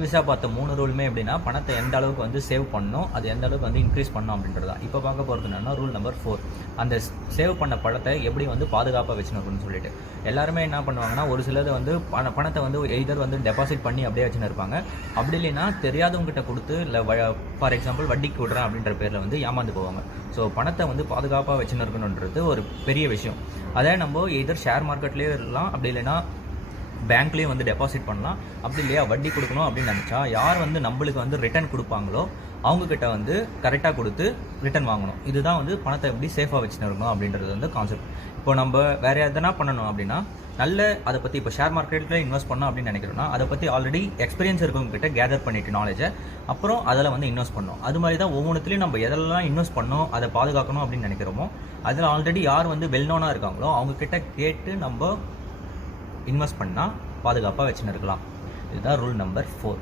புதுசாக பார்த்த 3 ரூலுமே எப்படின்னா, பணத்தை எந்த அளவுக்கு வந்து சேவ் பண்ணணும், அது எந்த அளவுக்கு வந்து இன்க்ரீஸ் பண்ணணும் அப்படின்றது தான். இப்போ பார்க்க போகிறது என்னன்னா, ரூல் நம்பர் 4. அந்த சேவ் பண்ண பணத்தை எப்படி வந்து பாதுகாப்பாக வச்சுக்கணும்னு சொல்லிட்டு. எல்லாருமே என்ன பண்ணுவாங்கன்னா, ஒரு சிலது வந்து பணத்தை வந்து எய்தர் வந்து டெபாசிட் பண்ணி அப்படியே வச்சுன்னு இருப்பாங்க. அப்படி இல்லைன்னா தெரியாதவங்ககிட்ட கொடுத்து, இல்லை ஃபார் எக்ஸாம்பிள் வட்டிக்கு விடுறேன் அப்படின்ற பேரில் வந்து ஏமாந்து போவாங்க. ஸோ பணத்தை வந்து பாதுகாப்பாக வச்சுன்னு இருக்கணுன்றது ஒரு பெரிய விஷயம். அதே நம்ம எய்தர் ஷேர் மார்க்கெட்லேயே இருக்கலாம், அப்படி இல்லைன்னா பேங்க்லேயும் வந்து டெபாசிட் பண்ணலாம். அப்படி இல்லையா வட்டி கொடுக்கணும் அப்படின்னு நினச்சா, யார் வந்து நம்மளுக்கு வந்து ரிட்டர்ன் கொடுப்பாங்களோ அவங்கக்கிட்ட வந்து கரெக்டாக கொடுத்து ரிட்டர்ன் வாங்கணும். இதுதான் வந்து பணத்தை எப்படி சேஃபாக வச்சுன்னு இருக்கணும் அப்படின்றது வந்து கான்செப்ட். இப்போ நம்ம வேறு எதனா பண்ணணும் அப்படின்னா, அதை பற்றி இப்போ ஷேர் மார்க்கெட்டில் இன்வெஸ்ட் பண்ணோம் அப்படின்னு நினைக்கிறோன்னா, அதை பற்றி ஆல்ரெடி எக்ஸ்பீரியன்ஸ் இருக்கவங்ககிட்ட கேதர் பண்ணிட்டு நாலேஜை, அப்புறம் அதில் வந்து இன்வெஸ்ட் பண்ணணும். அது மாதிரி தான் ஒவ்வொன்றுத்துலையும் நம்ம எதெல்லாம் இன்வெஸ்ட் பண்ணோம், அதை பாதுகாக்கணும் அப்படின்னு நினைக்கிறோமோ, அதில் ஆல்ரெடி யார் வந்து வெல்னோனாக இருக்காங்களோ அவங்கக்கிட்ட கேட்டு நம்ம இன்வெஸ்ட் பண்ணால் பாதுகாப்பாக வச்சுன்னு இருக்கலாம். இதுதான் ரூல் நம்பர் 4.